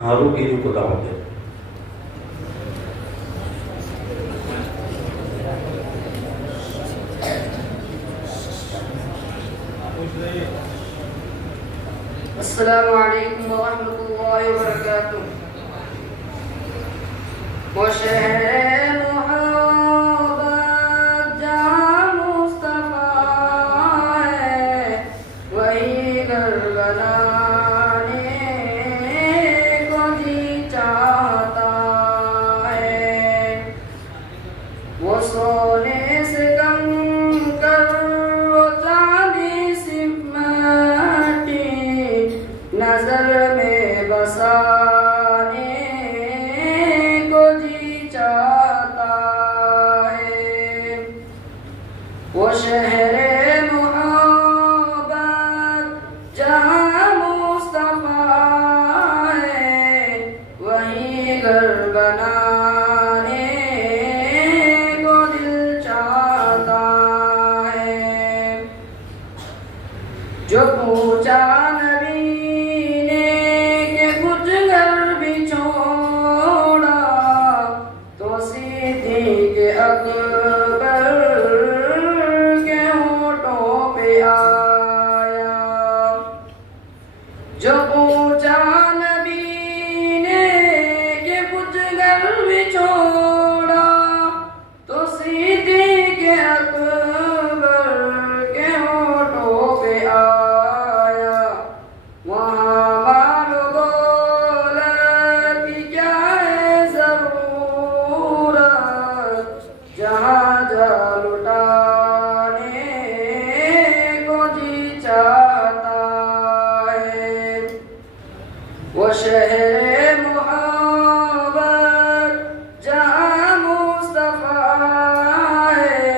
ہارون گیری کو دعوت دے. السلام علیکم ورحمۃ اللہ وبرکاتہ. وہ شہر محبت جہاں مصطفیٰ ہے وہی گھر بنانے کو جی چاہتا ہے. وہ سونے سے کم کر وہ چاندی سی مٹی نظر میں بسانے کو جی چاہتا ہے. وہ شہر محبت جہاں مصطفیٰ ہے وہیں گھر بنانے کو دل چاہتا ہے. جو پوچھا نبی نے کہ کچھ گھر بھی چھوڑا تو صدیق اکبر کے ہونٹوں پہ آیا. جو پوچھا نبی نے کہ کچھ گھر بھی چھوڑا تو صدیق اکبر کے ہونٹوں پہ آیا. وہاں مال و دولت کی کیا ہے ضرورت جہاں جا لٹانے کو جی چاہتا ہے. وہ شہر محبت جہاں مصطفیٰ ہے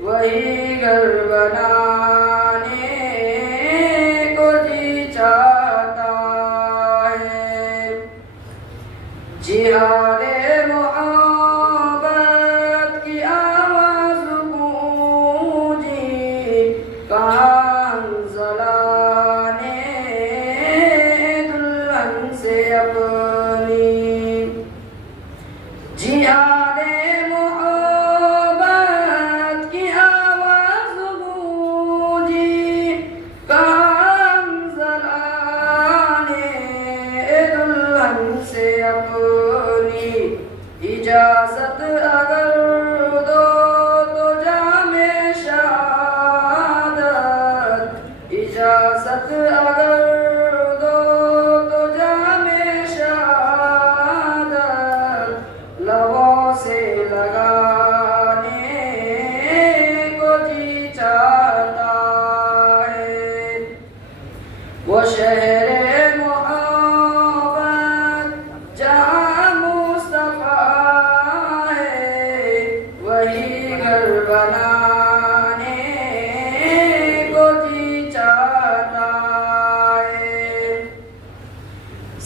وہی گھر بنانے کو جی چاہتا ہے. جہاد محبت کی آواز گونجی کہاں حنظلہ نے دلہن سے اپنی. جہاد محبت کی آواز گونجی کہاں حنظلہ نے دلہن سے اپنی. اجازت اگر دو تو جام شہادت اجازت اگر دو تو جام شہادت لبوں سے لگانے کو جی چاہتا ہے. وہ شہر محبت جہاں مصطفیٰ ہے وہی گھر بنانے کو جی چاہتا ہے.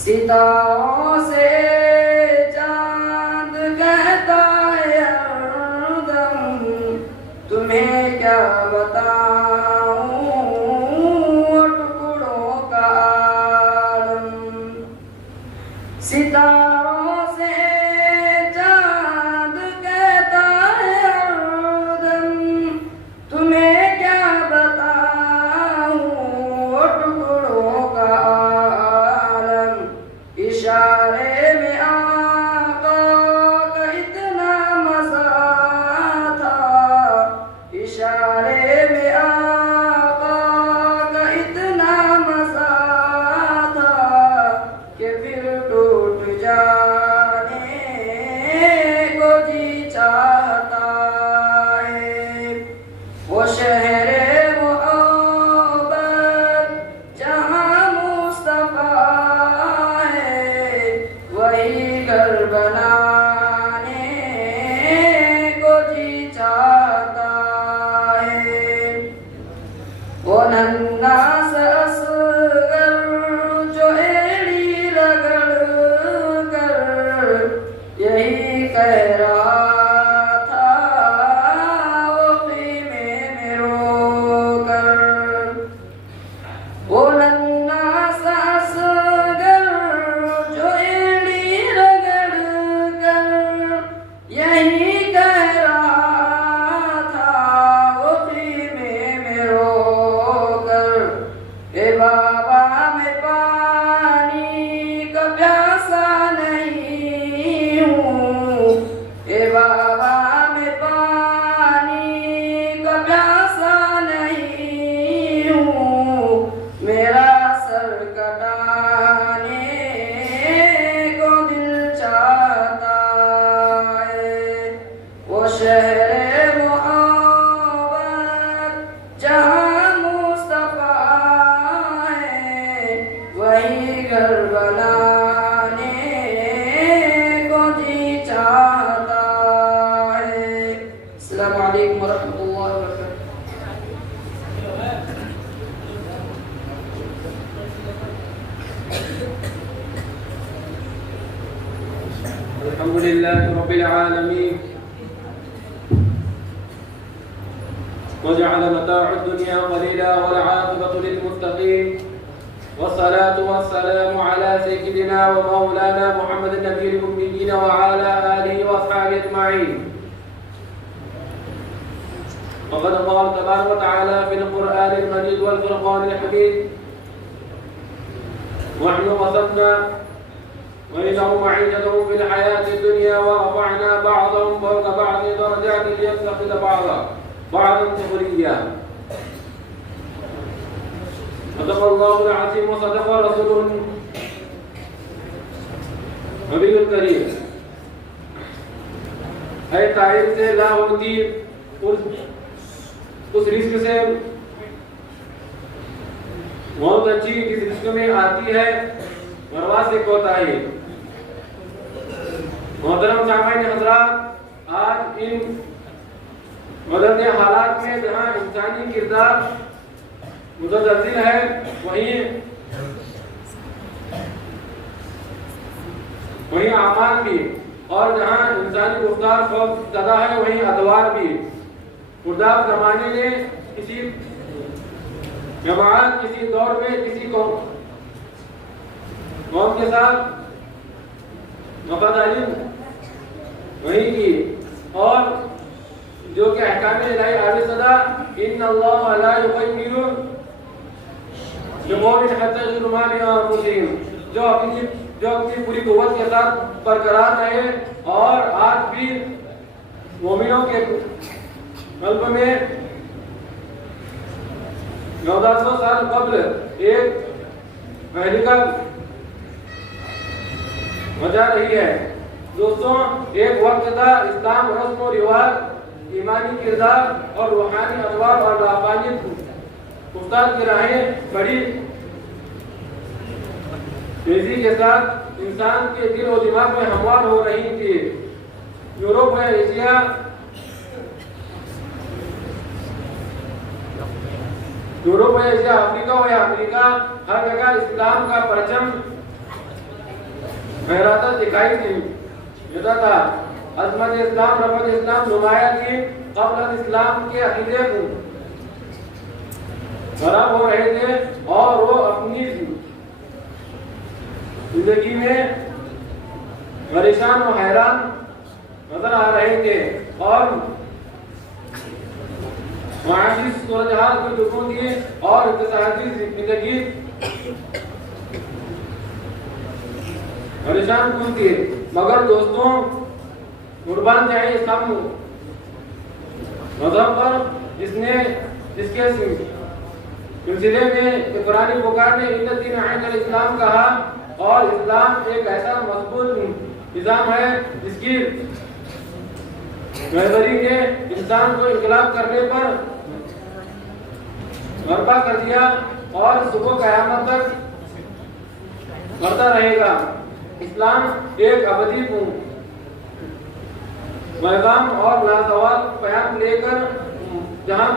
ستاروں سے چاند کہتا ہے ہر دم تمہیں کیا بتاؤں ٹکڑوں کا عالم. ستاروں سے چاند کہتا ہے ہر دم تمہیں کیا بتاؤں ٹکڑوں کا عالم. اشارے میں آقا کا اتنا مزہ تھا اشارے میں آقا کا اتنا مزہ تھا کہ پھر ٹوٹ جانے کو جی چاہتا ہے. وہ شہر محبت جہاں مصطفیٰ ہے وہی گھر بنانے کو جی چاہتا ہے. وہ ننھا سا اصغر جو ایڑی رگڑ کر یہی کہہ رہا تھا وہ خیمے میں رو کر. وہ ننھا سا اصغر جو لله رب العالمين وجعل متاع الدنيا قليلا والعاقبة للمتقين والصلاة والسلام على سيدنا ومولانا محمد النبي الأمي وعلى آله وأصحابه أجمعين. وقد قال تبارك وتعالى في القرآن المجيد والفرقان الحميد: ونحن قسمنا بينهم معيشتهم في الحياة الدنيا ورفعنا بعضهم فوق بعض درجات ليتخذ بعضا سخريا. صدق الله العظيم وصدق رسوله النبي الكريم. اے طائر سے لا ہوتی اس رزق سے بہت اچھی جس رزق میں آتی ہے مروا سے کوتاہی. محترم سامعین حضرات، آج ان مدد حالات میں جہاں انسانی کردار متزلزل ہے وہیں اعمال بھی، اور جہاں انسانی گفتار خوف زدہ ہے وہیں ادوار بھی. خرداب زمانے نے کسی جماعت، کسی دور میں کسی قوم کے ساتھ وفاداری وہیں کی، اور جو کہ احکام الہی عالی صدا ان اللہ لا یغیر بقوم حتی یغیروا ما بانفسہم، جو اپنی پوری قوت کے ساتھ برقرار رہے. اور آج بھی مومنوں کے قلب میں 1400 سال قبل ایک مہلکہ مچا رہی ہے. دوستوں، ایک وقت تھا اسلام رسم و رواج، ایمانی کردار اور روحانی ادوار اور رافانی گفتار کی راہیں بڑی تیزی کے ساتھ انسان کے دل و دماغ میں ہموار ہو رہی تھی. یورپ و ایشیا، افریقہ و امریکہ، ہر جگہ اسلام کا پرچم لہراتا دکھائی دیتا تھا. عظمت اسلام، رفعت اسلام نمایاں تھی. قبل اسلام کے عقیدے خراب ہو رہے تھے اور وہ اپنی زندگی میں پریشان و حیران نظر آ رہے تھے، اور معاشی صورتحال کو دکھوں تھی اور اقتصادی زندگی پریشان کن تھی. مگر دوستوں، قربان جائیں اسلام مذہب پر جس کے سلسلے میں قرآن پکار نے ان الدین عند الاسلام کہا. اور اسلام ایک ایسا مضبوط نظام ہے جس کی رہبری نے انسان کو انقلاب کرنے پر برپا کر دیا اور صبح قیامت تک کرتا رہے گا. اسلام ایک ابدی پیغام اور لازوال پیام لے کر جہاں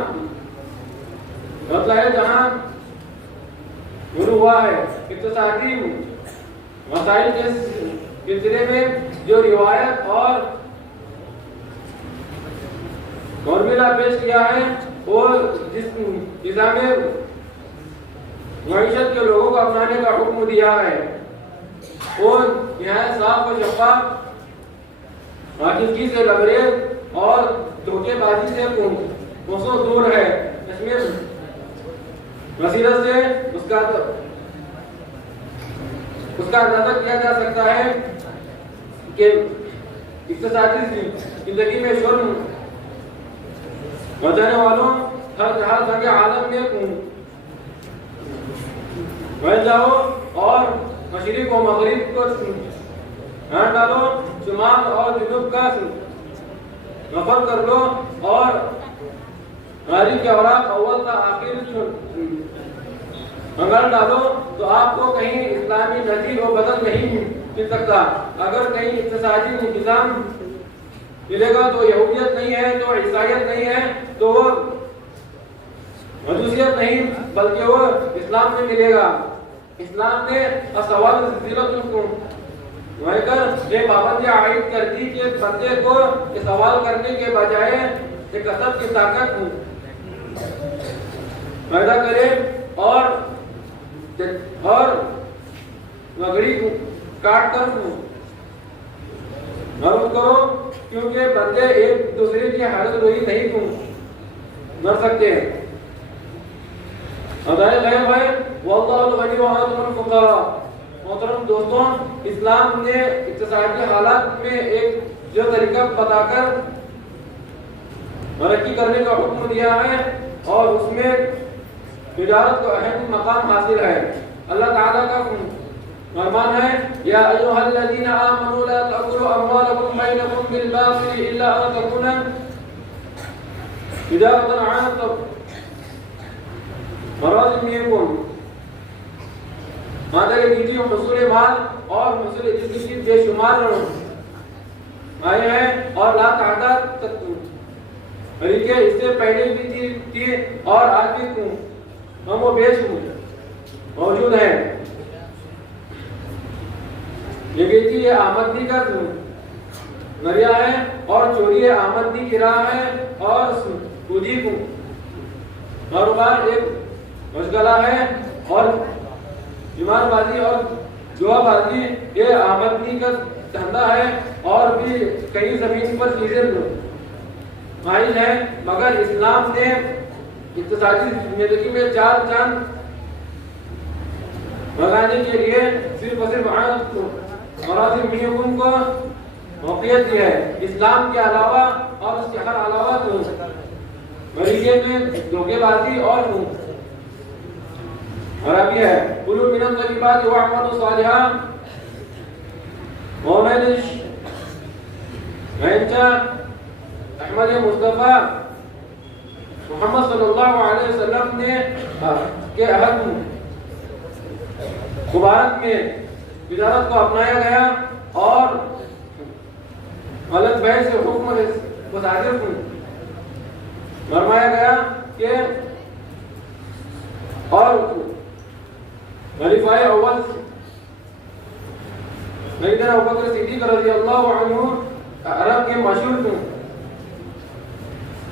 شروع ہوا ہے. اقتصادی مسائل کے سلسلے میں جو روایت اور فارمولا پیش کیا ہے، وہ جس نظام معیشت کے لوگوں کو اپنانے کا حکم دیا ہے، وہ نہایت صاف و شفاف، پاکیزگی سے لبریز اور دھوکے بازی سے کوسوں دور ہے. اس میں بصیرت سے اس کا اندازہ کیا جا سکتا ہے کہ اقتصادی زندگی میں شور مچانے والوں ہر جگہ عالم میں بھیج جاؤ اور مشرق و مغرب کو ہاں ڈالو، شمال اور جنوب کا نفر کر لو، اور تاریخ کے اوراق اول تا آخر منگل ڈالو، تو آپ کو کہیں اسلامی نظیر و بدل نہیں مل سکتا. اگر کہیں اقتصادی نظام ملے گا تو یہودیت نہیں ہے، تو عیسائیت نہیں ہے، تو وہ مجوسیت نہیں، بلکہ وہ اسلام میں ملے گا. اسلام نے اسوال ذلت کو کر یہ پابندی عائد کر دی کہ بندے کو سوال کرنے کے بجائے ایک کسب کی طاقت پیدا کرے اور لکڑی کاٹ کر ضرور کرو، کیونکہ بندے ایک دوسرے کی حالت روئی نہیں کر سکتے ہیں۔ ادائے غیب ہے واللہ الغنی وانتم الفقراء۔ محترم دوستوں، اسلام نے اقتصادی حالات میں ایک جو طریقہ بتا کر ترقی کرنے کا حکم دیا ہے اور اس میں تجارت کو اہم مقام حاصل ہے۔ اللہ تعالیٰ کا فرمان ہے یا ایھا الذین آمنوا لا تأکلوا اموالکم بینکم بالباطل الا ان تکون تجارۃ عن تراض منکم۔ مادہ نیتی و حصول مال اور حصول عزت کی بے شمار آئے ہیں اور لا تعداد طریقے اس سے پہلے بھی تھی اور آج بھی ہم و بیش موجود ہیں۔ یہ بیٹی یہ آمدنی کا ذریعہ ہے اور چوری آمدنی کی راہ ہے اور سودی کو کاروبار ایک مشغلہ ہے اور بیمار بازی اور جوا بازی یہ آمدنی کا دھندا ہے اور بھی کئی زمین پر چیزیں مائل ہیں، مگر اسلام نے اقتصادی زندگی میں چار چاند لگانے کے لیے صرف اور صرف مراسم منکم کو موقعیت دی ہے۔ اسلام کے علاوہ اور اس کے ہر علاوہ طریقے میں دھوکے بازی اور خرابی ہے۔ کلوا من الطیبات واعملوا صالحا۔ مولانا احمد مصطفیٰ محمد صلی اللہ علیہ وسلم نے کے عہد مبارک میں تجارت کو اپنایا گیا اور غلط بیع سے حکم متعارف فرمایا گیا کہ اور خلیفہ اول سیدنا ابوبکر صدیق رضی اللہ عنہ عرب کے مشہور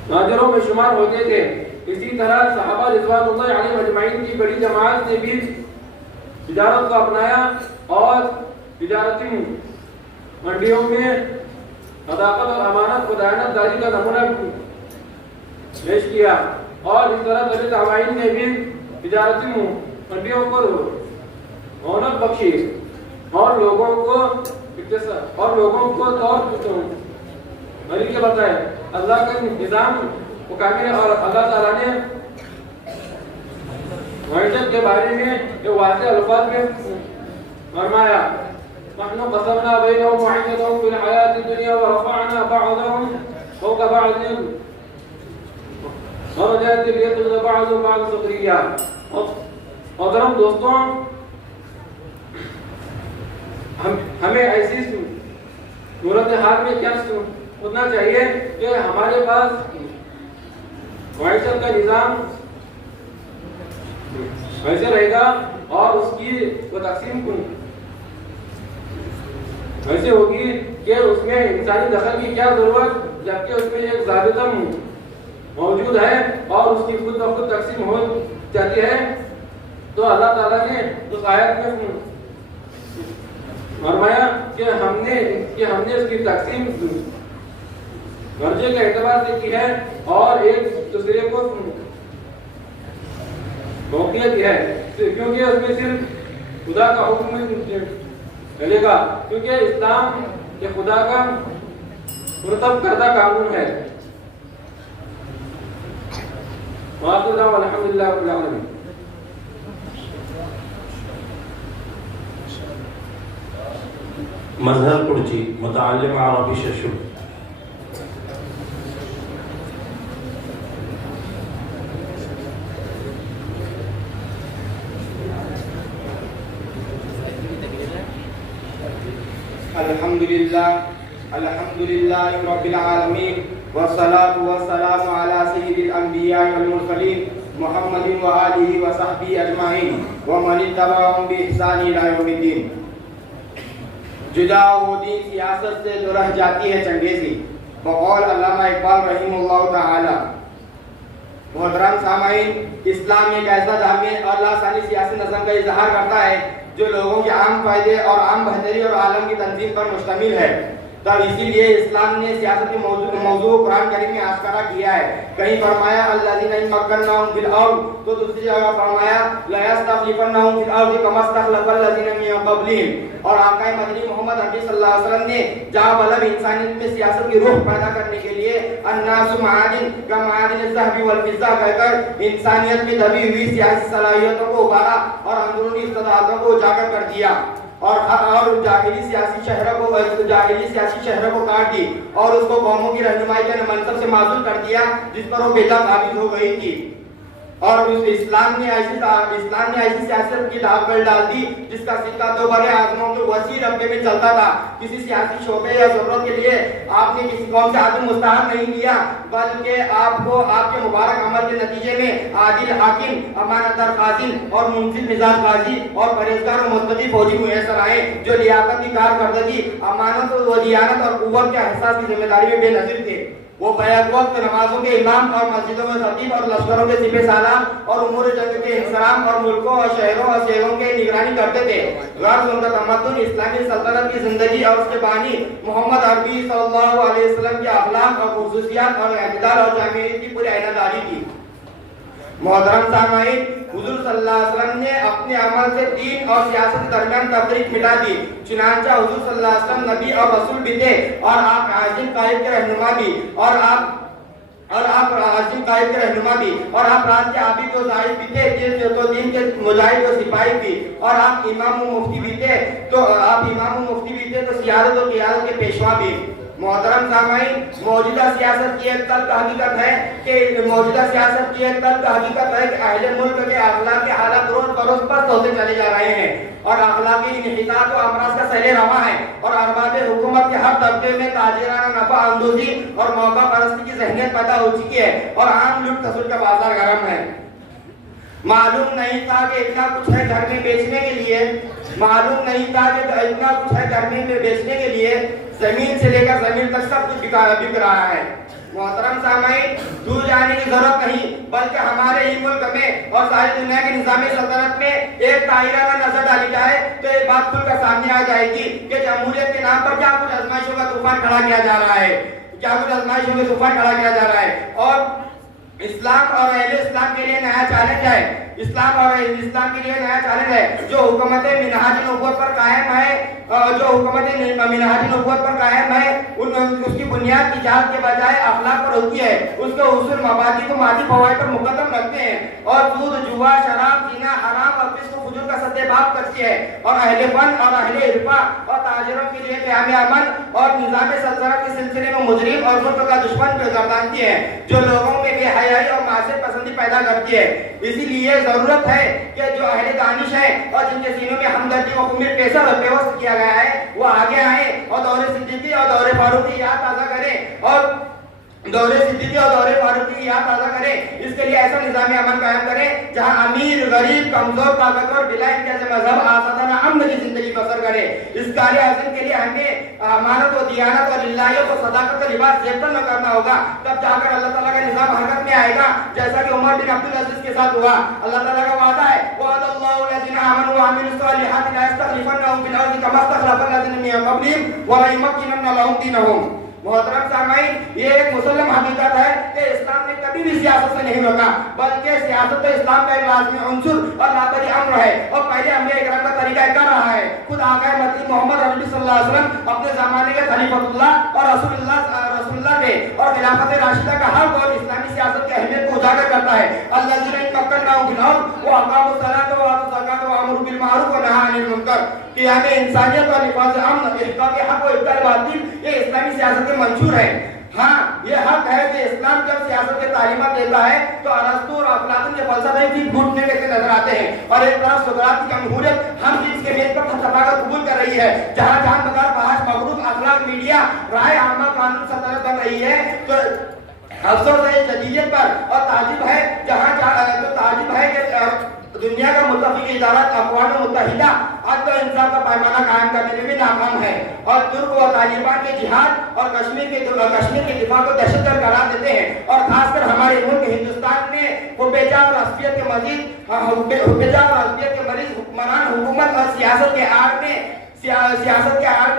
تاجروں میں شمار ہوتے تھے۔ اسی طرح صحابہ رضوان اللہ علیہم اجمعین کی بڑی جماعت نے بھی تجارت کو اپنایا اور تجارتی منڈیوں میں صداقت اور امانت کو دیانت داری کا نمونہ پیش کیا، اور اس طرح دلیل عوائن نے بھی تجارتی منڈیوں کو رونق بخشی اور لوگوں کو طور طریقے بتائے۔ اللہ کا نظام کو کامل اور اللہ تعالیٰ نے معیشت کے بارے میں یہ واضح الفاظ میں فرمایا نحن قسمنا بينهم معيشتهم في الحياة الدنيا ورفعنا بعضهم فوق بعض درجات ليتخذ بعضهم بعضا سخريا۔ محترم دوستوں، ہمیں ایسی صورتحال میں کیا سوچنا چاہیے کہ ہمارے پاس معیشت کا نظام ایسے رہے گا اور اس کی وہ تقسیم ایسے ہوگی کہ اس میں انسانی دخل کی کیا ضرورت، جبکہ اس میں ایک ضابطہ موجود ہے اور اس کی خود بخود تقسیم ہو جاتی ہے۔ تو اللہ تعالیٰ نے اس آیت میں فرمایا کہ ہم نے اس کی تقسیم درجے کے اعتبار سے کی ہے اور ایک دوسرے کو موقعیت ہے، کیونکہ اس میں صرف خدا کا حکم چلے گا، کیونکہ اسلام یہ خدا کا مرتب کردہ قانون ہے۔ وآخر دعوانا الحمدللہ رب العالمین۔ مظہر کرچی متعلم عربی ششو۔ الحمد لله رب العالمين والصلاة والسلام على سيد الأنبياء والمرسلين محمد وآله وصحبه أجمعين ومن اتبعهم بإحسان إلى يوم الدين۔ جدا وہ دین سیاست سے جو رہ جاتی ہے چنگیزی، بقول علامہ اقبال رحمہ اللہ تعالی۔ محترم سامعین، اسلام ایک ایسا جامع اور لاسانی سیاسی نظم کا اظہار کرتا ہے جو لوگوں کے عام فائدے اور عام بہتری اور عالم کی تنظیم پر مشتمل ہے۔ تب اسی لیے اسلام نے سیاست کے موضوع قرآن کریم میں آشکارا کیا ہے۔ کہیں فرمایا الذین ان مکناہم فی الارض، تو دوسری جگہ فرمایا لیستخلفنہم فی الارض کما استخلف الذین من قبلہم۔ اور آقا مدنی محمد عربی صلی اللہ علیہ وسلم نے جہاں بلب انسانیت میں سیاست کی روح پیدا کرنے کے لیے الناس معادن کا معادن الذهب والفضہ کہہ کر انسانیت میں دبی ہوئی سیاسی صلاحیتوں کو ابھارا اور اندرونی استعدادوں کو اجاگر کر دیا، اور جاہلی سیاسی شہروں کو کاٹ دی اور اس کو قوموں کی رہنمائی کے منصب سے معزول کر دیا جس پر وہ بیجا ثابت ہو گئی تھی۔ اور اسلام نے ایسی سیاست کی داغ ڈال دی جس کا سکہ دو بڑے اعظموں کے وسیع رقبے میں چلتا تھا۔ کسی سیاسی شعبے یا ضرورت کے لیے آپ نے کسی قوم سے عدم مستحق نہیں لیا، بلکہ آپ کو آپ کے مبارک عمل کے نتیجے میں عادل حاکم، امانت دار قاضی اور منصف مزاج قاضی اور پرہیزگار و متقی فوجی میسر آئے جو لیاقت کی کارکردگی، امانت و دیانت اور قوت کے احساس کی ذمہ داری میں بے نظیر تھے۔ وہ بیک وقت نمازوں کے امام اور مسجدوں میں خطیب اور لشکروں کے سپہ سالار اور امور جنگ کے انصرام اور ملکوں اور شہروں اور شہروں کے نگرانی کرتے تھے۔ غرض ان کا تمدن اسلامی سلطنت کی زندگی اور اس کے بانی محمد عربی صلی اللہ علیہ وسلم کے اخلاق اور خصوصیات اور اعتدال اور جامعیت کی پوری عینیداری تھی۔ محترم سامعین، حضور صلی اللہ علیہ وسلم نے اپنے عمل سے دین اور سیاست کے درمیان تفریق مٹا دی، چنانچہ حضور صلی اللہ علیہ وسلم نبی اور رسول بھی تھے اور آپ عظیم قائد کے رہنما بھی، اور آپ راز کے عابد و زاہد بھی تھے، تو دین کے مجاہد و سپاہی بھی، اور آپ امام و مفتی بھی تھے تو سیادت و قیادت کے پیشوا بھی۔ محترم سامعین، موجودہ سیاست کی ایک طلب حقیقت ہے کہ اہل ملک کے اخلاق کے حالات روز بروز پست ہوتے چلے جا رہے ہیں اور اخلاقی انحطاط و امراض کا سیل رواں ہے، اور ارباب حکومت کے ہر طبقے میں تاجرانہ نفع اندوزی اور موقع پرستی کی ذہنیت پیدا ہو چکی ہے اور عام لوٹ کسوٹ کا بازار گرم ہے۔ معلوم نہیں تھا کہ اتنا کچھ ہے گھر میں بیچنے کے لیے، زمین سے لے کر زمین تک سب کچھ بک رہا ہے۔ محترم سامعین، دور جانے کی ضرورت نہیں، بلکہ ہمارے ہی ملک میں اور ساری دنیا کے نظام سلطنت میں ایک طاہرانہ نظر ڈالی جائے تو ایک بات کھل کر سامنے آ جائے گی کہ جمہوریت کے نام پر کیا کچھ آزمائشوں کا طوفان کھڑا کیا جا رہا ہے، اور اسلام اور اہل اسلام کے لیے نیا چیلنج ہے، جو حکومت منہاج نبوت پر قائم ہے، اس کی بنیاد تجارت کے بجائے اخلاق پر ہوتی ہے، اس کے اصول مبادی کو مادی فوائد پر مقدم رکھتے ہیں، اور سود، جوا، شراب، زنا، حرام اور فسق و فجور کا سدے باب کرتی ہے، اور اہل فن اور اہل عرفہ اور تاجروں کے لیے قیام امن اور نظام سلطنت کے سلسلے میں مجرم اور ملک کا دشمن گردانتی ہے، جو لوگوں میں بے حیائی اور معاشرت پسندی پیدا کرتی ہے۔ اسی لیے ضرورت ہے کہ جو اہل دانش ہیں اور جن کے سینوں میں ہمدردی و خمیر پیوست کیا گیا ہے وہ آگے آئیں اور دور صدیقی اور دور فاروقی یاد تازہ کریں، اس کے لیے ایسا نظام امن قائم کریں جہاں امیر، غریب، کمزور، طاقتور بلا امتیاز مذہب آزادانہ امن کی زندگی بسر کرے۔ اس کار عظیم کے لیے ہمیں امانت و دیانت اور للہیت و صداقت کا لباس زیبتن میں کرنا ہوگا، تب جا کر اللہ تعالیٰ کا نظام حرکت میں آئے گا، جیسا کہ عمر بن عبدالعزیز کے ساتھ ہوا۔ اللہ تعالیٰ کا وعدہ ہے وعد اللہ الذین آمنوا وعملوا الصالحات لیستخلفنہم فی الارض کما استخلف الذین من قبلہم وليمكنن لهم دینہم۔ محترم سامعین، یہ ایک مسلم حقیقت ہے کہ اسلام نے کبھی بھی سیاست سے نہیں روکا، بلکہ سیاست تو اسلام کا ایک لازمی عنصر اور لابری امر ہے اور پہلے عمل اکرام کا طریقہ کر رہا ہے۔ خود آقا مدنی محمد عربی صلی اللہ علیہ وسلم اپنے زمانے کے خلیفۃ اللہ اور رسول اللہ تھے، اور خلافت راشدہ کا ہر دور اسلامی سیاست کی اہمیت کو اجاگر کرتا ہے۔ الذین مکناہم فی الارض واقاموا الصلاۃ وآتوا الزکاۃ وامروا بالمعروف ونہوا عن المنکر۔ قیام انسانیت اور حفاظ امن، احقاق حق و ابطال باطل، یہ اسلامی سیاست کے منشور ہے۔ ہاں، یہ حق ہے کہ اسلام جب سیاست کے تعلیمات دیتا ہے تو ارسطو اور افلاطون کے فلسفے بھی گھٹنے لیتے نظر آتے ہیں، اور ایک طرف سقراط کی جمہوریت ہم جنس کے میز پر تھپاکر قبول کر رہی ہے، جہاں جہاں بغیر بحث مغلوب اخلاق، میڈیا، رائے عامہ، قانون سلطنت بن رہی ہے، تو افسوس ہے جدیدیت پر، اور تعجب ہے کہ دنیا کا متفق ادارہ اقوام متحدہ عدل و انصاف کا پیمانہ قائم کرنے میں بھی ناکام ہے اور ترک و طالبان کے جہاد اور کشمیر کے دفاع کو دہشت گرد قرار دیتے ہیں اور خاص کر ہمارے ملک ہندوستان میں حبیجہ اور عصبیت کے مریض حکمران حکومت اور سیاست کے آڑ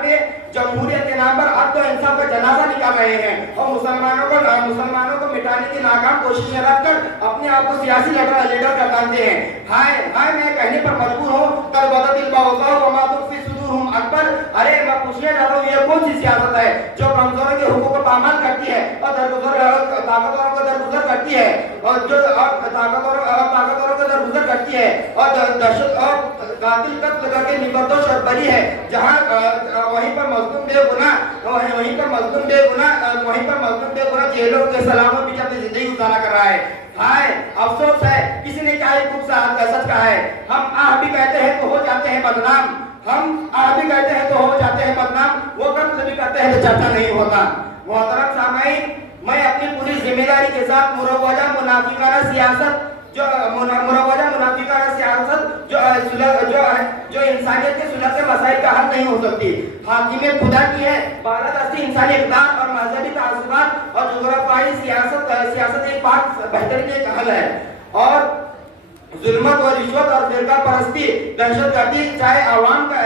میں جمہوریت کے نام پر عدل و انصاف کا جنازہ نکال رہے ہیں اور مسلمانوں کو مٹانے کی ناکام کوشش میں رکھ کر اپنے آپ کو سیاسی لیڈر کا مانتے ہیں. ہائے میں کہنے پر مجبور ہوں کل بدت البغضاء وما تخفی صدورهم اکبر. ارے میں پوچھنے چاہتا ہوں یہ کون سی سیاست ہے جو کمزوروں کے حقوق کو پامال کرتی ہے اور طاقتوروں کو درگزر کرتی ہے اور جو طاقتوروں کو درگزر کرتی ہے اور دہشت اور قاتل قتل کر کے نبردوش اور بری ہے, جہاں وہیں پر مظلوم بے گناہ جیلوں کے سلاموں میں اپنی زندگی گزارا کر رہا ہے. ہائے افسوس ہے, کسی نے کیا خوب سچ کہا ہے, ہم آہ بھی کہتے ہیں تو ہو جاتے ہیں بدنام, وہ قتل بھی کرتے ہیں تو چرچا نہیں ہوتا. محترم سامعین, میں اپنی پوری ذمہ داری کے ساتھ مروجہ منافقانہ سیاست جو انسانیت کے صلح کے مسائل کا حل نہیں ہو سکتی, حاکمیت خدا کی ہے, بالادستی انسانی اقدار اور مذہبی تعصبات اور جغرافیائی سیاست ایک بہترین ایک حل ہے. اور ظلمت اور رشوت اور فرقہ پرستی دہشت گردی, چاہے عوام کا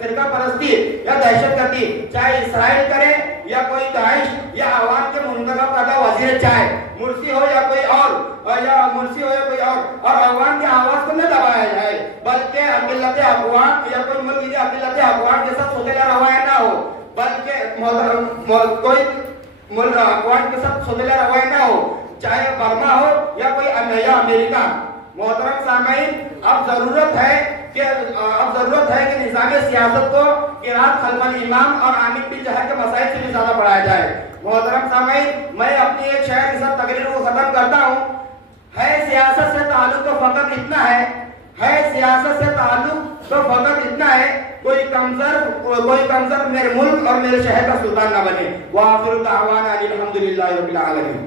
فرقہ پرستی یا دہشت گردی, چاہے اسرائیل کرے یا کوئی داعش یا عوام کے منتخب کردہ وزیر, چاہے مرسی ہو یا کوئی اور عوام کے آواز کو نہ دبایا جائے, بلکہ ملت افغان یا کوئی ملک ملت افغان کے ساتھ سوتیلا روایہ نہ ہو, بلکہ کوئی ملک افغان کے ساتھ سوتیلا روایہ نہ ہو, چاہے برما ہو یا کوئی امریکہ. محترم سامعین, اب ضرورت ہے کہ نظام سیاست کو قرات خلف الامام اور عامل بالجہر کے مسائل سے بھی زیادہ بڑھایا جائے. محترم سامعین, میں اپنی ایک شعر کے ساتھ تقریر کو ختم کرتا ہوں. ہے سیاست سے تعلق تو فقط اتنا ہے, کوئی کمزر میرے ملک اور میرے شہر کا سلطان نہ بنے. وآخر دعوانا الحمدللہ رب العالمین.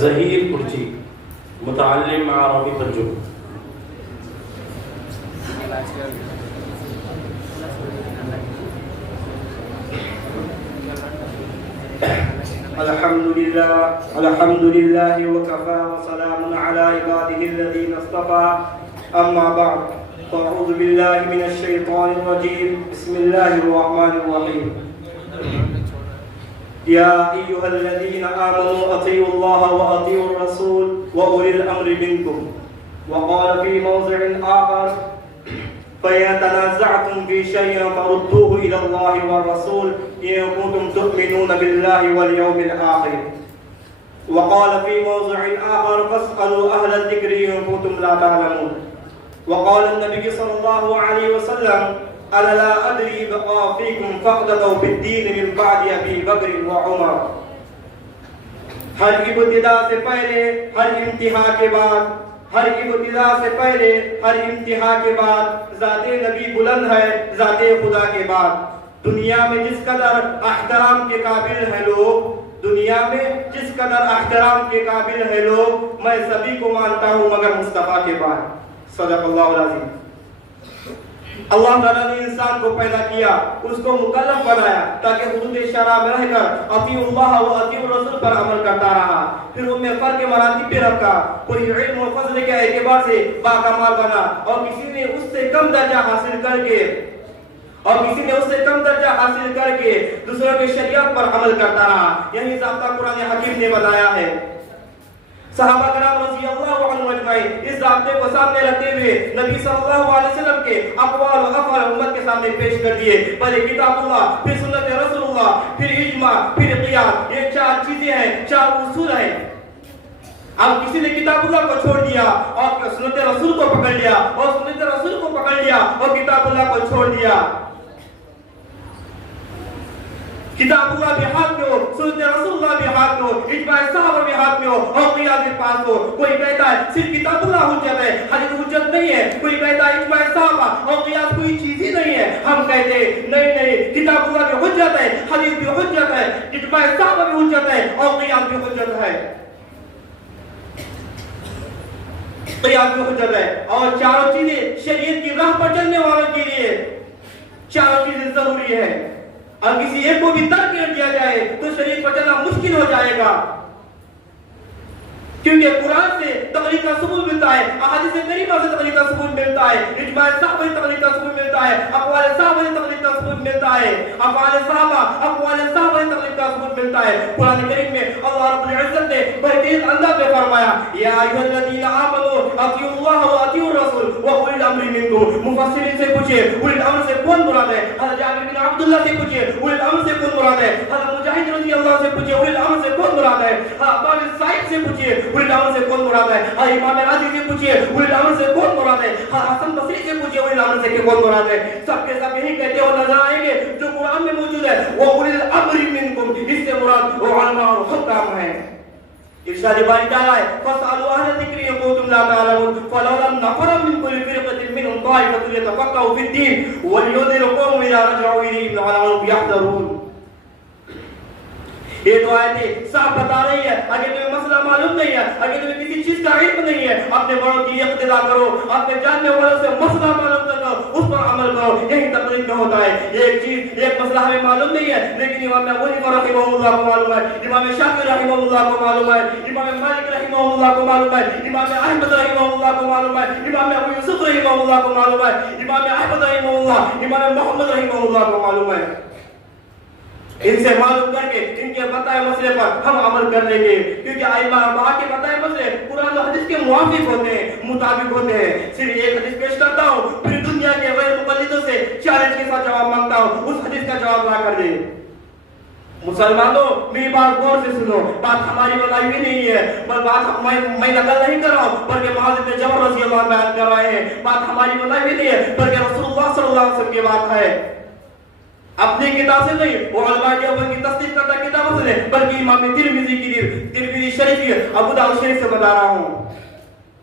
ظہیر پرچی متعلم عربی ترجمہ. الحمد لله وكفى وسلام على عباده الذين اصطفى. أما بعد, فأعوذ بالله من الشيطان الرجيم. بسم الله الرحمن الرحيم. يا أيها الذين آمنوا أطيعوا الله وأطيعوا الرسول وأولي الأمر منكم. وقال في موضع آخر فإن تنازعتم في شيء فردوه إلى الله والرسول إن كنتم تؤمنون بالله واليوم الآخر. وقال في موضع آخر فاسألوا أهل الذكر إن كنتم لا تعلمون. وقال النبي صلى الله عليه وسلم أنا لا أدري بقى فيكم فقدوا بالدين من بعد أبي بكر وعمر. ہر ابتدا سے پہلے ہر انتہا کے بعد ذات نبی بلند ہے, ذات خدا کے بعد. دنیا میں جس قدر احترام کے قابل ہیں لوگ, میں سبھی کو مانتا ہوں مگر مصطفیٰ کے بعد. صدق اللہ العظیم. اللہ تعالیٰ نے انسان کو پیدا کیا, اس کو مکلف بنایا تاکہ حدود شرع میں رہ کر اطیعوا اللہ و اطیعوا الرسول پر عمل کرتا رہا. پھر ان میں فرق مراتب پہ رکھا, کوئی علم و فضل کے اعتبار سے باکمال بنا اور کسی نے اس سے کم درجہ حاصل کر کے دوسروں کے شریعت پر عمل کرتا رہا. یہی ضابطہ قرآن حکیم نے بتایا ہے. صحابہ کرام رضی اللہ عنہم اجمعین اس ضابطے کو سامنے رکھتے ہوئے نبی صلی اللہ علیہ وسلم کے اقوال و افعال امت کے سامنے پیش کر دیے. پہلے کتاب اللہ, پھر سنت رسول اللہ, پھر اجماع, پھر قیاس. یہ 4 چیزیں ہیں, 4 اصول ہیں. اب کسی نے کتاب اللہ کو چھوڑ دیا اور سنت رسول کو پکڑ لیا, اور سنت رسول کو پکڑ لیا اور کتاب اللہ کو چھوڑ دیا. کتاب اللہ بھی ہاتھ میں ہو، سنت رسول اللہ بھی ہاتھ میں ہو، اجماع صحابہ بھی ہاتھ میں ہو اور قیاس بھی پاس ہو. کوئی کہتا ہے صرف کتاب اللہ حجت ہے، حدیث حجت نہیں ہے. کوئی کہتا ہے اجماع صحابہ اور قیاس کوئی چیز ہی نہیں ہے. ہم کہتے ہیں نہیں، کتاب اللہ بھی حجت ہے، حدیث بھی حجت ہے، اجماع صحابہ بھی حجت ہے اور قیاس بھی حجت ہے. قیاس بھی حجت ہے. اور چاروں چیزیں شریعت کی راہ پر چلنے والوں کے لیے چاروں چیزیں ضروری ہے. اور کسی ایک کو بھی ترک کر دیا جائے تو شریعت پر چلنا مشکل ہو جائے گا، کیونکہ قرآن سے تقلید کا ثبوت ملتا ہے، احادیث کریمہ سے تقلید کا ثبوت ملتا ہے، اجماع صحابہ سے تقلید کا ثبوت ملتا ہے، اقوال صحابہ سے تقلید کا ثبوت ملتا ہے، اقوال صحابہ سے تقلید کا ثبوت ملتا ہے. قرآن کریم میں اللہ رب العزت نے بہترین انداز میں فرمایا یا ایھا الذین آمنوا اطیعوا اللہ واطیعوا الرسول واولی الامر منکم. مفسرین سے پوچھے اولی الامر سے کون مراد ہے؟ حضرت جابر بن عبداللہ سے پوچھے اولی الامر سے کون مراد ہے؟ حضرت مجاہد رضی اللہ سے پوچھے اولی الامر سے کون مراد ہے؟ حضرت عطاء بن سعید سے پوچھے اولی الامر سے کون مراد ہے؟ اور امام راضی سے پوچھیے اولی الامر سے کون مراد ہے؟ حسن بصری سے پوچھیے اولی الامر سے کون مراد ہے؟ سب کے سب یہی کہتے ہوئے نظر آئیں گے جو قرآن میں موجود ہے وہ اولی الامر منکم، اس سے مراد وہ علماء اور حکام ہیں. ارشاد باری تعالیٰ ہے فاسألوا اہل الذکر ان کنتم لا تعلمون فلولا نفر من كل فرقة منهم طائفة ليتفقهوا في الدين ولينذروا قومهم إذا رجعوا إليهم لعلهم يحذرون. یہ تو آیتیں صاحب بتا رہی ہے اگر تمہیں مسئلہ معلوم نہیں ہے، اگر تمہیں کسی چیز کا علم نہیں ہے، اپنے بڑوں کی اقتداء کرو، اپنے جاننے والوں سے مسئلہ معلوم کرو، اس پر عمل کرو. یہی تقلید میں ہوتا ہے. ایک مسئلہ ہمیں معلوم نہیں ہے لیکن امام ابو حنیفہ رحمہ اللہ کو معلوم ہے، امام شافعی رحمہ اللہ کو معلوم ہے، امام مالک رحمہ اللہ کو معلوم ہے، امام احمد رحمہ اللہ کو معلوم ہے، امام ابو یوسف رحمہ اللہ کو معلوم ہے، امام احمد رحمہ اللہ، امام محمد رحمہ اللہ کو معلوم ہے. ان سے معلوم کر کے ان کے بتائے مسئلے پر ہم عمل کر لیں گے، کیونکہ ائمہ اربعہ کے بتائے مسئلے قرآن و حدیث کے موافق ہوتے ہیں، مطابق ہوتے ہیں. صرف ایک حدیث پیش کرتا ہوں پھر دنیا کے غیر مقلدوں سے چیلنج کے ساتھ جواب مانگتا ہوں، اس حدیث کا جواب لا کر دیں. مسلمانوں میری بات غور سے سنو، بات ہماری بنائی ہوئی نہیں ہے، بات میں نقل نہیں کر رہا ہوں بلکہ معاذ بن جبل رضی اللہ عنہ بیان کر رہے ہیں. بات ہماری بنائی ہوئی نہیں ہے بلکہ رسول اللہ صلی اللہ علیہ وسلم کی بات ہے. اپنی کتاب سے نہیں، وہ علماء کے اوپر کی تصدیق کرتا کتابوں سے نہیں بلکہ امام ترمذی شریف کی ابو داؤد شریف سے بتا رہا ہوں.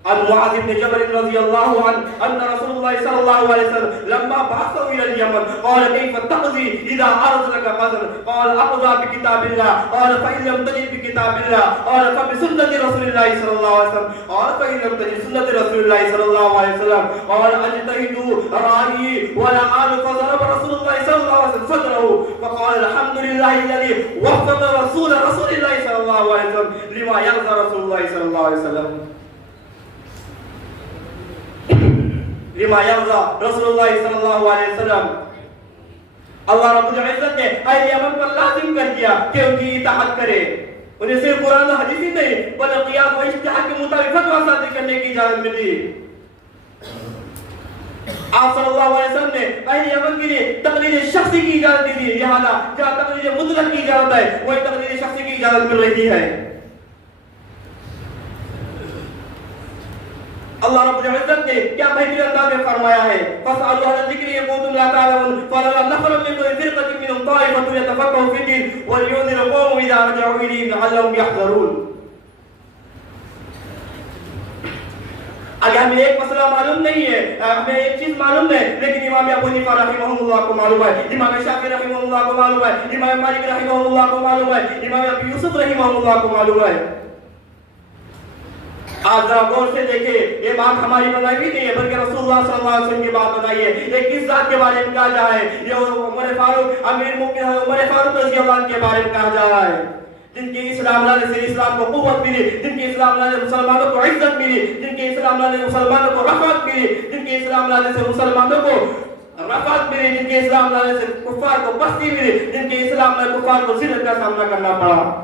عن معاذ بن جبل رضی اللہ عنہ ان رسول اللہ صلی اللہ علیہ وسلم لما بعثه الى اليمن قال كيف تقضي اذا عرض لك قدر قال اقضى بكتاب الله قال فان لم تجد بكتاب الله قال فبسنة رسول الله صلى الله عليه وسلم قال فان لم تجد سنة رسول الله صلى الله عليه وسلم قال اجتهدوا رأيي ولا آل فضرب رسول الله صلى الله عليه وسلم صدره فقال الحمد لله الذي وفق رسول الله صلى الله عليه وسلم لما يرضى رسول الله صلى الله عليه وسلم لما يرضى رسول اللہ صلی اللہ علیہ وسلم. اللہ رب العزت نے اہل یمن پر لازم کر دیا کہ ان کی اطاعت کرے. انہیں صرف قرآن و حدیث ہی نہیں بلکہ قیاس و اجتہاد کے مطابق فتویٰ صادر کرنے کی اجازت ملی. آپ صلی اللہ علیہ وسلم نے اہل یمن کے لیے تقلید شخصی کی اجازت دی تھی، لہذا جہاں تقلید مطلق کی اجازت ہے وہی تقلید شخصی کی اجازت مل رہی ہے. اللہ رب العزت نے کیا بہترین انداز میں فرمایا ہے فاسألوا اہل الذکر ان کنتم لا تعلمون فلولا نفر من كل فرقة منهم طائفة ليتفقهوا في الدين ولينذروا قومهم إذا رجعوا إليهم لعلهم يحذرون. اگر ہمیں ایک مسئلہ معلوم نہیں ہے، ہمیں ایک چیز معلوم ہے لیکن امام ابو حنیفہ رحمہ اللہ کو معلوم ہے، امام شافعی رحمہ اللہ کو معلوم ہے، امام مالک رحمہ اللہ کو معلوم ہے، امام ابو یوسف رحمہ اللہ کو معلوم ہے. آپ ذرا غور سے دیکھیں، یہ بات ہماری بنائی ہوئی نہیں ہے بلکہ رسول اللہ صلی اللہ علیہ وسلم کی بات بنائی ہے. یہ کس ذات کے بارے میں کہا جا رہا ہے؟ یہ عمر فاروق امیر المؤمنین عمر فاروق رضی اللہ عنہ کے بارے میں کہا جا رہا ہے، جن کے اسلام لانے سے اسلام کو قوت ملی، جن کے اسلام لانے سے مسلمانوں کو عزت ملی، جن کے اسلام لانے سے مسلمانوں کو رفعت ملی، جن کے اسلام لانے سے مسلمانوں کو رفعت ملی، جن کے اسلام لانے سے کفار کو پستی ملی، جن کے اسلام میں کفار کو ذلت کا سامنا کرنا پڑا،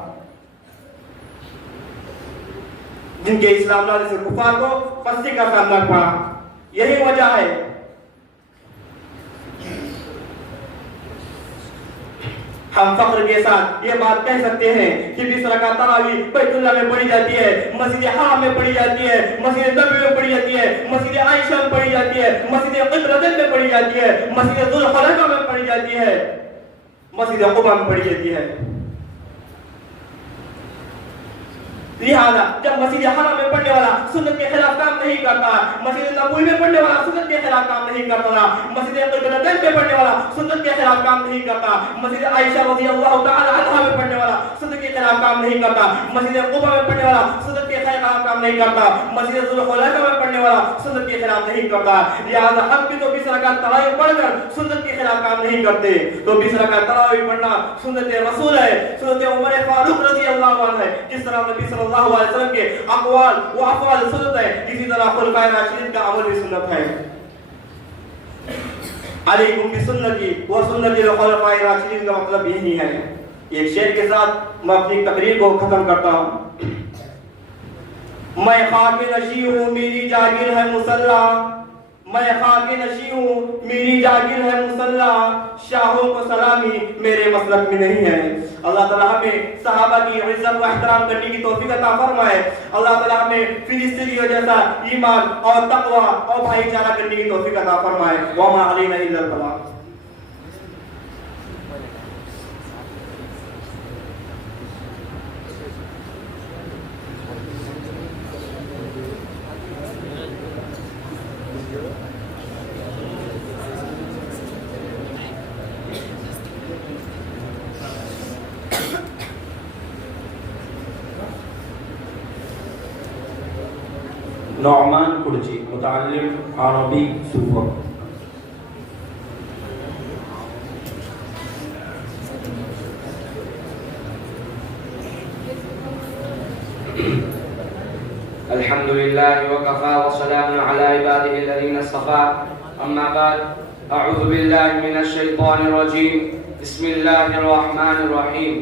جن کے اسلام لانے سے کفار کو پستی کا سامنا پڑا. یہی وجہ ہے ہم فخر کے ساتھ یہ بات کہہ سکتے ہیں کہ 20 رکعت تراویح بیت اللہ میں پڑھی جاتی ہے، مسجد حرام میں پڑھی جاتی ہے، مسجد نبوی میں پڑھی جاتی ہے، مسجد عائشہ میں پڑھی جاتی ہے، مسجد قبلتین میں پڑھی جاتی ہے، مسجد ذوالخلیفہ میں پڑھی جاتی ہے. مسجد قباء میں پڑھی جاتی ہے. لہذا جب مسجد حرام میں پڑھنے والا سنت کے خلاف کام نہیں کرتا، مسجد نبوی میں پڑھنے والا سنت کے خلاف کام نہیں کرتا، مسجد قبلتین میں پڑھنے والا سنت کے خلاف کام نہیں کرتا، مسجد عائشہ رضی اللہ تعالی عنہا میں پڑھنے والا سنت کے خلاف کام نہیں کرتا، مسجد قباء میں پڑھنے والا سنت کے خلاف کام نہیں کرتا، مسجد ذوالخلیفہ میں پڑھنے والا سنت کے خلاف نہیں کرتا. لہذا ہم بھی تو 20 رکعت تراویح پڑھ کر سنت کے خلاف کام نہیں کرتے. تو 20 رکعت تراویح پڑھنا سنت رسول ہے، سنت عمر فاروق رضی اللہ عنہ ہے. جس طرح نبی صلی اللہ علیہ وسلم کے اقوال و افعال سنت ہے، اسی طرح خلفائے راشدین کا عمل بھی سنت ہے. علیکم بسنتی و سنت الخلفاء الراشدین کا مطلب یہی ہے. ایک شعر کے ساتھ میں اپنی تقریر کو ختم کرتا ہوں. میں خاک نشی ہوں میری جاگیر ہے مصلح، میں خاک نشی ہوں میری جاگیر ہے مصلح، شاہوں کو سلامی میرے مسلک میں نہیں ہے. اللہ تعالیٰ ہمیں صحابہ کی عزت و احترام کرنے کی توفیق عطا فرمائے. اللہ تعالیٰ ہمیں فلسطینیوں جیسا ایمان اور تقوی اور بھائی چارہ کرنے کی توفیق عطا فرمائے. وما علینا الا البلاغ. نعمان کرچی متعلم عربی صوفہ. الحمد لله وكفى وسلام على عباده الذين اصطفى. أما بعد، أعوذ بالله من الشيطان الرجيم. بسم الله الرحمن الرحيم.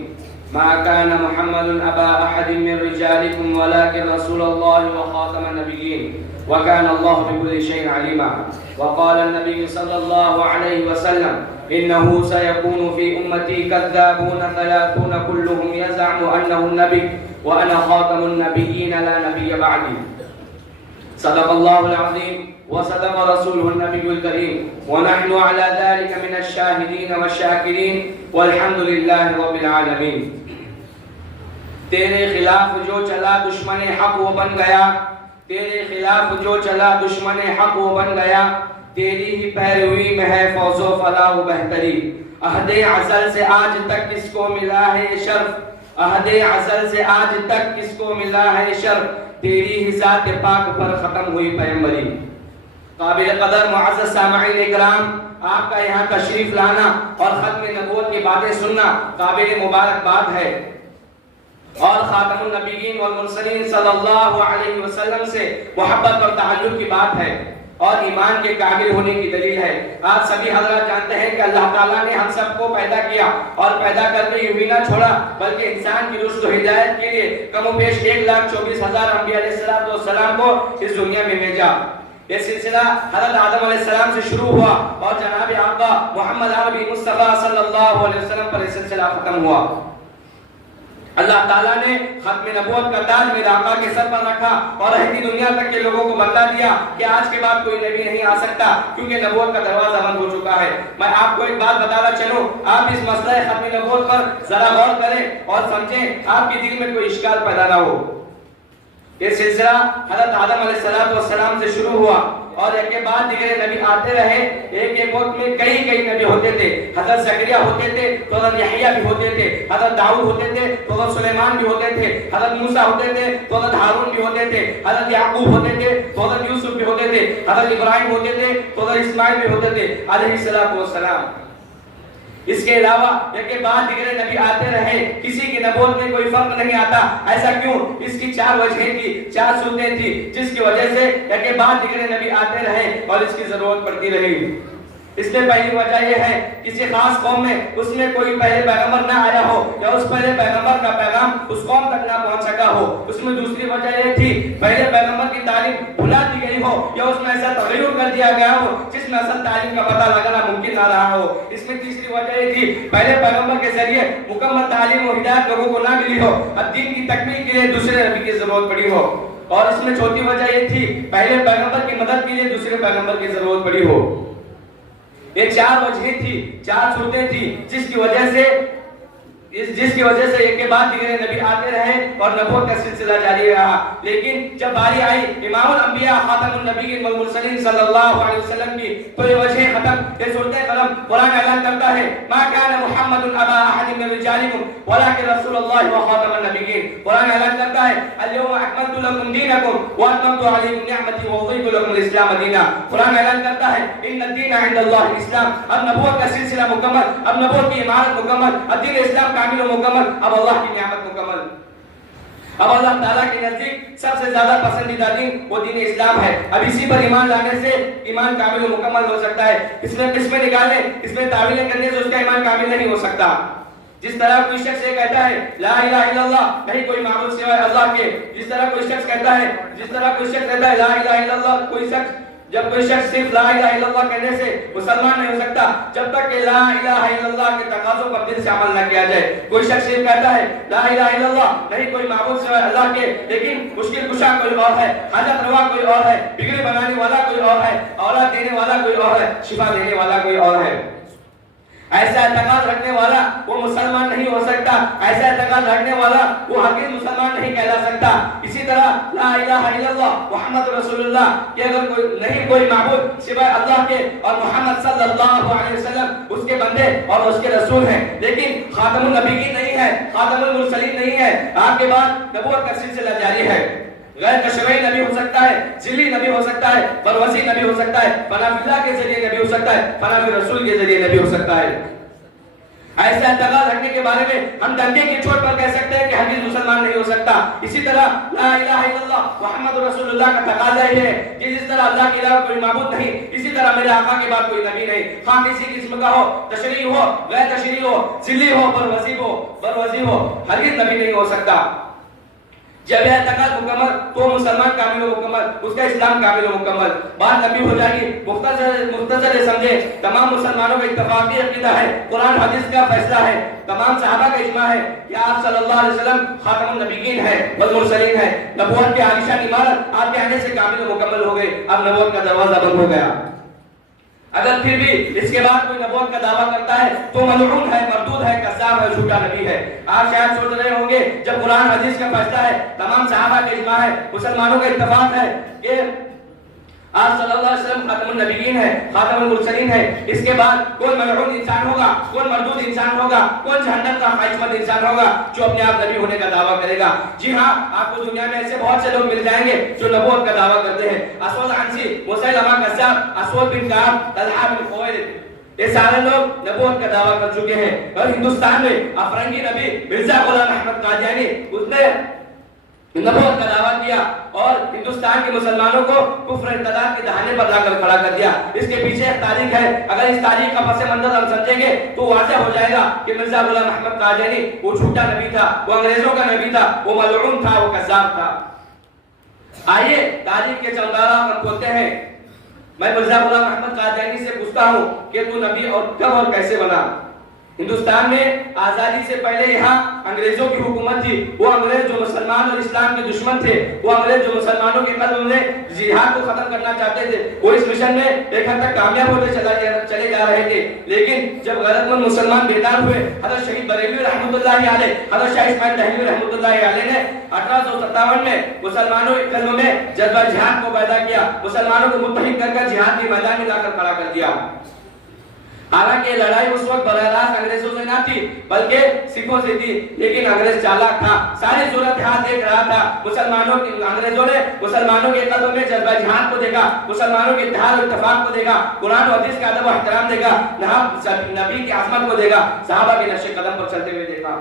ما كان محمد أبا أحد من رجالكم ولكن رسول الله وخاتم النبيين وكان الله بكل شيء عليما. وقال النبي صلى الله عليه وسلم: إنه سيكون في أمتي كذابون 30 كلهم يزعم أنه النبي وأنا خاتم النبيين لا نبي بعدي. صدق الله العظيم وصدق رسوله النبي الكريم ونحن على ذلك من الشاهدين والشاكرين والحمد لله رب العالمين. تیرے خلاف جو چلا دشمن حق وہ بن گیا، تیرے خلاف جو چلا دشمن حق وہ بن گیا، تیری ہی پیروی میں ہے فوز و فلاح و بہتری. عہد ازل سے آج تک کس کو ملا ہے یہ شرف، عہد ازل سے آج تک کس کو ملا ہے شرف، تیری ہی ذات پاک پر ختم ہوئی پیغمبری. قابل قدر معزز سامعین اکرام، آپ کا یہاں تشریف لانا اور ختم نبوت کی باتیں سننا قابل مبارکباد ہے، اور خاتم النبیین والمرسلین صلی اللہ علیہ وسلم سے محبت اور تعلق کی بات ہے اور ایمان کے کامل ہونے کی دلیل ہے. آپ سبھی حضرات جانتے ہیں کہ اللہ تعالیٰ نے ہم سب کو پیدا کیا اور پیدا کر کے یوں ہی نہ چھوڑا بلکہ انسان کی رشد و ہدایت کے لیے کم و بیش 1,24,000 انبیاء علیہ السلام کو اس دنیا میں بھیجا. یہ سلسلہ حضرت آدم علیہ السلام سے شروع ہوا اور جناب آقا محمد عربی مصطفیٰ صلی اللہ علیہ وسلم پر یہ سلسلہ ختم ہوا. اللہ تعالیٰ نے ختم نبوت کا تاج میرے آقا کے سر پر رکھا اور رہتی دنیا تک کے لوگوں کو بتلا دیا کہ آج کے بعد کوئی نبی نہیں آ سکتا کیونکہ نبوت کا دروازہ بند ہو چکا ہے. میں آپ کو ایک بات بتانا چلوں، آپ اس مسئلہ ختم نبوت پر ذرا غور کریں اور سمجھیں، آپ کے دل میں کوئی اشکال پیدا نہ ہو. یہ سلسلہ حضرت آدم علیہ السلام سے شروع ہوا اور ایک کے بعد دیگر نبی آتے رہے. ایک وقت میں کئی نبی ہوتے تھے. حضرت زکریا ہوتے تھے تو حضرت یحییٰ بھی ہوتے تھے، حضرت داؤد ہوتے تھے تو حضرت سلیمان بھی ہوتے تھے، حضرت موسیٰ ہوتے تھے تو حضرت ہارون بھی ہوتے تھے، حضرت یعقوب ہوتے تھے تو حضرت یوسف بھی ہوتے تھے، حضرت ابراہیم ہوتے تھے تو حضرت اسماعیل بھی ہوتے تھے علیہ السلام. اس کے علاوہ ایک کے بعد دیگر نبی آتے رہے، کسی کی نبوت میں کوئی فرق نہیں آتا. ایسا کیوں؟ اس کی 4 وجہیں تھی، 4 صورتیں تھی جس کی وجہ سے ایک کے بعد دیگر نبی آتے رہے اور اس کی ضرورت پڑتی رہی. اس میں پہلی وجہ یہ ہے کسی خاص قوم میں اس میں کوئی پہلے پیغمبر نہ آیا ہو یا اس پہلے پیغمبر کا پیغام اس قوم تک نہ پہنچ سکا ہو. اس میں دوسری وجہ یہ تھی پہلے پیغمبر کی تعلیم بھلا دی گئی ہو یا اس میں ایسا تغیر کر دیا گیا ہو جس میں اصل تعلیم کا پتہ لگانا ممکن نہ رہا ہو. اس میں تیسری وجہ یہ تھی پہلے پیغمبر کے ذریعے مکمل تعلیم و ہدایت لوگوں کو نہ ملی ہو، اب دین کی تکمیل کے لیے دوسرے نبی کی ضرورت پڑی ہو. اور اس میں چوتھی وجہ یہ تھی پہلے پیغمبر کی مدد کے لیے دوسرے پیغمبر کی ضرورت پڑی ہو. یہ 4 وجہیں تھی، 4 صورتیں تھی جس کی وجہ سے ایک کے بعد دیگر نبی آتے رہے اور نبوت کا سلسلہ جاری رہا. لیکن جب باری آئی امام الانبیاء خاتم النبیین والمرسلین صلی اللہ علیہ وسلم کی تو یہ وجہ ختم. یہ صورت قلم قرآن اعلان کرتا ہے ما کان محمد ابا احد من رجالکم ولکن رسول اللہ وخاتم النبیین. قرآن اعلان کرتا ہے اليوم اکملت لکم دینکم واتممت علیکم نعمتی ورضیت لکم الاسلام دینا. قرآن اعلان کرتا ہے ان الدین عند اللہ الاسلام. اب نبوت کا سلسلہ مکمل، اب نبوت کی عمارت مکمل، اب دین اسلام کامل و مکمل، اب اللہ کی نعمت مکمل. اب اللہ تعالیٰ کے نزدیک سب سے زیادہ پسندیدہ دین وہ دین اسلام ہے. اب اسی پر ایمان لانے سے ایمان کامل و مکمل ہو سکتا ہے. اس میں نکالیں، اس میں تعویلیں کرنے سے اس کا ایمان کامل نہیں ہو سکتا. جس طرح کوئی شخص یہ کہتا ہے لا الہ الا اللہ نہیں کوئی معبود سوائے اللہ کے، جس طرح کوئی شخص کہتا ہے لا الہ الا اللہ، جب کوئی شخص صرف لا الہ الا اللہ کہنے سے مسلمان نہیں ہو سکتا جب تک کہ لا الہ الا اللہ کے تقاضوں پر دل سے عمل نہ کیا جائے. کوئی شخص یہ کہتا ہے لا الہ الا اللہ نہیں کوئی معبود سوائے اللہ کے، لیکن مشکل کشا کوئی اور ہے، حاجت روا کوئی اور ہے، بگڑی بنانے والا کوئی اور ہے، اولاد دینے والا کوئی اور ہے، شفا دینے والا کوئی اور ہے. ایسا اعتقاد رکھنے والا وہ مسلمان نہیں ہو سکتا. ایسا اعتقاد رکھنے والا وہ ہرگز مسلمان نہیں کہلا سکتا. اسی طرح لا الہ الا اللہ محمد رسول اللہ کہ اگر کوئی معبود سوائے اللہ کے اور محمد صلی اللہ علیہ وسلم اس کے بندے اور اس کے رسول ہیں، لیکن خاتم النبیین نہیں ہے، خاتم المرسلین نہیں ہے. آپ کے بعد نبوت کا سلسلہ جاری ہے. غیر تشریعی نبی ہو سکتا ہے، ذلی نبی ہو سکتا ہے، بروزی نبی ہو سکتا ہے، فنا فی اللہ کے ذریعے نبی ہو سکتا ہے، فنا فی رسول کے ذریعے نبی ہو سکتا ہے. ایسا اعتقاد رکھنے کے بارے میں ہم ڈنڈے کی چوٹ پر کہہ سکتے ہیں کہ ہرگز مسلمان نہیں ہو سکتا. اسی طرح لا الہ الا اللہ محمد رسول اللہ کا تقاضا یہ ہے کہ جس طرح اللہ کے علاوہ کوئی معبود نہیں، اسی طرح میرے آقا کے بعد کوئی نبی نہیں. خواہ کسی قسم کا ہو، تشریعی ہو، غیر تشریعی ہو، ذلی ہو، بروزی ہو، ہرگز نبی نہیں ہو سکتا. جب یہ اعتقاد مکمل تو مسلمان کامل و مکمل، اس کا اسلام کامل و مکمل. بات لمبی ہو جائے گی، مختصر سمجھے. تمام مسلمانوں کا اتفاقی عقیدہ ہے، قرآن حدیث کا فیصلہ ہے، تمام صحابہ کا اجماع ہے کہ آپ صلی اللہ علیہ وسلم خاتم النبیین ہے والمرسلین ہے. نبوت کے عالیشان عمارت آپ کے آنے سے کامل و مکمل ہو گئی. اب نبوت کا دروازہ بند ہو گیا. اگر پھر بھی اس کے بعد کوئی نبوت کا دعویٰ کرتا ہے تو ملعون ہے، مردود ہے، کذاب ہے، جھوٹا نبی ہے. آپ شاید سوچ رہے ہوں گے جب قرآن حدیث کا فیصلہ ہے، تمام صحابہ کا اجماع ہے، مسلمانوں کا اتفاق ہے کہ آپ صلی اللہ علیہ وسلم خاتم النبیین ہے، خاتم المرسلین ہے، اس کے بعد کون ملعون انسان ہوگا، کون مردود انسان ہوگا، کون جہنم کا خواہش مند انسان ہوگا جو اپنے آپ نبی ہونے کا دعویٰ کرے گا. جی ہاں، آپ کو دنیا میں ایسے بہت سے لوگ مل جائیں گے جو نبوت کا دعویٰ کرتے ہیں. اسود عنسی، مسیلمہ کذاب، اسود بن کعب، طلحہ بن خویلد، یہ سارے لوگ نبوت کا دعویٰ کر چکے ہیں. اور ہندوستان میں افرنگی نبی مرزا غلام احمد قادیانی اس نے نبوت کا دعویٰ کیا اور ہندوستان کے مسلمانوں کو کفر ارتداد کے دہانے پر لا کر کھڑا کر دیا. اس کے پیچھے ایک تاریخ ہے. اگر اس تاریخ کا پس منظر ہم سمجھیں گے تو واضح ہو جائے گا کہ مرزا غلام احمد قادیانی وہ جھوٹا نبی تھا، وہ انگریزوں کا نبی تھا، وہ ملعون تھا، وہ کذاب تھا. آئیے تاریخ کے چمدارا ہم کھولتے ہیں. میں مرزا غلام احمد قادیانی سے پوچھتا ہوں کہ تو نبی اور کب اور کیسے بنا؟ ہندوستان میں آزادی سے پہلے یہاں انگریزوں کی حکومت تھی. وہ انگریز جو مسلمان اور اسلام کے دشمن تھے، وہ انگریز جو مسلمانوں کے قلب میں جہاد کو ختم کرنا چاہتے تھے، وہ اس مشن میں ایک حد تک کامیاب ہوتے چلے جا رہے تھے. لیکن جب غیرت مند مسلمان بیدار ہوئے، حضرت شہید بریلوی رحمۃ اللہ علیہ، حضرت شاہ اسماعیل دہلوی رحمۃ اللہ علیہ نے 1857 میں مسلمانوں کے قلب میں جذبہ جہاد کو پیدا کیا، مسلمانوں کو متحد کر کر جہاد کے میدان میں لا کر کھڑا کر دیا. حالانکہ لڑائی اس وقت براہ راست انگریزوں سے نہ تھی بلکہ سکھوں سے تھی، لیکن انگریز چالاک تھا، ساری صورتحال دیکھ رہا تھا. انگریزوں نے مسلمانوں کے قلب میں جذبہ جہاد کو دیکھا، مسلمانوں کے اتحاد و اتفاق کو دیکھا، قرآن و حدیث کا ادب و احترام دیکھا، نبی کی عظمت کو دیکھا، صحابہ کے نقش قدم پر چلتے ہوئے دیکھا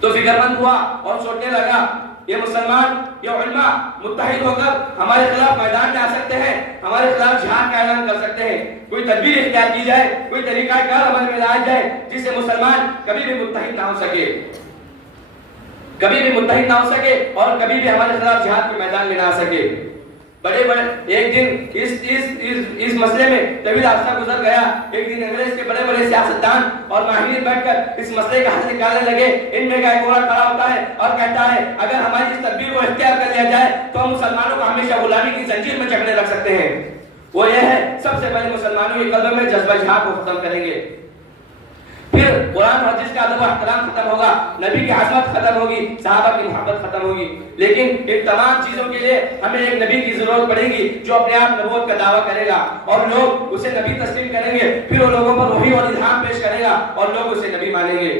تو فکر مند ہوا اور سوچنے لگا یہ مسلمان، یہ علماء متحد ہو کر ہمارے خلاف میدان میں آ سکتے ہیں، ہمارے خلاف جہاد کا اعلان کر سکتے ہیں. کوئی تدبیر اختیار کی جائے، کوئی طریقہ کار عمل میں لایا جائے جس سے مسلمان کبھی بھی متحد نہ ہو سکے، کبھی بھی متحد نہ ہو سکے اور کبھی بھی ہمارے خلاف جہاد کے میدان میں نہ آ سکے. بڑے ایک دن اس مسئلے میں طویل عرصہ گزر گیا. ایک دن انگریز کے بڑے بڑے سیاستدان اور ماہرین بیٹھ کر اس مسئلے کا حل نکالنے لگے. ان میں کا ایک گورا کھڑا ہوتا ہے اور کہتا ہے اگر ہماری اس تدبیر کو اختیار کر لیا جائے تو ہم مسلمانوں کو ہمیشہ غلامی کی زنجیر میں جکڑے رکھ سکتے ہیں. وہ یہ ہے سب سے پہلے مسلمانوں کے قلب میں جذبہ جہاد کو ختم کریں گے، پھر قرآن اور حدیث کا ادب و احترام ختم ہوگا، نبی کی عظمت ختم ہوگی، صحابہ کی محبت ختم ہوگی۔ لیکن ان تمام چیزوں کے لیے ہمیں ایک نبی کی ضرورت پڑے گی جو اپنے آپ نبوت کا دعویٰ کرے گا اور لوگ اسے نبی تسلیم کریں گے، پھر وہ لوگوں پر وحی اور الہام پیش کرے گا اور لوگ اسے نبی مانیں گے۔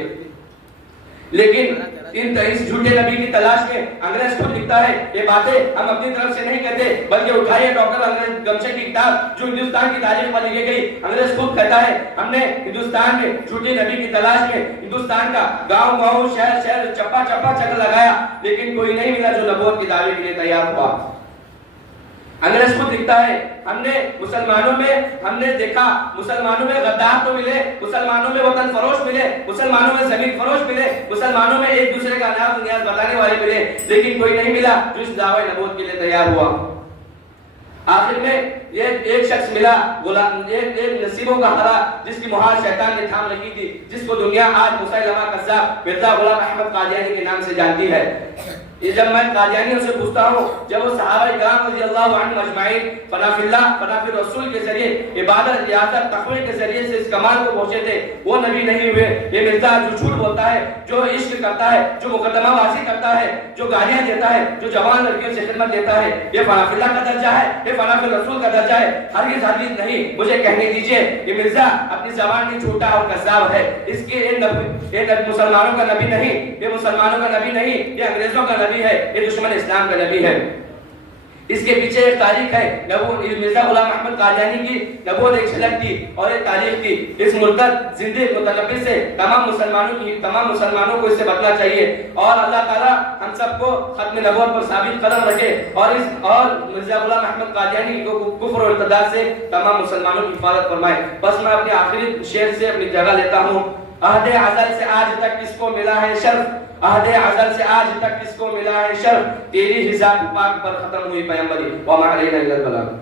لیکن اس جھوٹے نبی کی تلاش میں انگریز خود لکھتا ہے، یہ باتیں ہم اپنی طرف سے نہیں کہتے بلکہ اٹھائیے ڈاکٹر انگریز گمشے کی کتاب جو ہندوستان کی تاریخ میں لکھی گئی، انگریز خود کہتا ہے ہم نے ہندوستان میں جھوٹے نبی کی تلاش میں ہندوستان کا گاؤں گاؤں شہر شہر چپا چپا چکر لگایا لیکن کوئی نہیں ملا جو نبوت کی دعوے کے لیے تیار ہوا۔ انگریز خود لکھتا ہے ہم نے مسلمانوں میں ہم نے دیکھا مسلمانوں میں غدار تو ملے، مسلمانوں میں وطن فروش ملے، مسلمانوں میں زمین فروش ملے، مسلمانوں میں ایک دوسرے کا نام نیاز بتانے والے ملے، لیکن کوئی نہیں ملا جو اس دعوے نبوت کے لیے تیار ہوا۔ آخر میں ایک شخص ملا، ایک نصیبوں کا ہرا جس کی مہار شیطان نے تھام رکھی تھی، جس کو دنیا آج مسیلمہ کذاب مرزا غلام احمد قادیانی کے نام سے جانتی ہے۔ یہ جب میں قادیانیوں سے پوچھتا ہوں جب وہ صحابہ کرام رضی اللہ عنہم اجمعین فنا فی اللہ فنا فی رسول کے ذریعے عبادت ریاضت تقوی کے ذریعے سے اس کمال کو پہنچے تھے، وہ نبی نہیں ہوئے۔ یہ مرزا جو جھوٹ بولتا ہے، جو عشق کرتا ہے، جو مقدمہ بازی کرتا ہے، جو گالیاں دیتا ہے، جو جوان لڑکیوں سے خدمت دیتا ہے، یہ فنا فی اللہ کا درجہ ہے، یہ فنا فی رسول کا درجہ ہے؟ ہرگز ہرگز نہیں۔ مجھے کہنے دیجئے یہ مرزا اپنی زبان میں جھوٹا اور کذاب ہے، اس کے یہ مسلمانوں کا نبی نہیں، یہ مسلمانوں کا نبی نہیں، یہ انگریزوں کا نبی ہے، یہ دشمن اسلام کا نبی ہے۔ اس کے پیچھے ایک تاریخ ہے، مرزا غلام احمد قادیانی کی نبوت ایک جھلک تھی اور ایک تاریخ تھی۔ اس مرتد زندہ متنبی سے تمام مسلمانوں کو اس سے بچنا چاہیے اور اللہ تعالیٰ ہم سب کو ختم نبوت پر ثابت قدم رکھے اور مرزا غلام احمد قادیانی کو کفر اور ارتداد سے تمام مسلمانوں کی حفاظت فرمائے۔ بس میں اپنے آخری شعر سے اپنی جگہ لیتا ہوں۔ عہد ازل سے آج تک کس کو ملا ہے شرف، عہد ازل سے آج تک کس کو ملا ہے شرف، تیری ہی ذات پاک پر ختم ہوئی پیغمبری، وما علینا الا البلاغ۔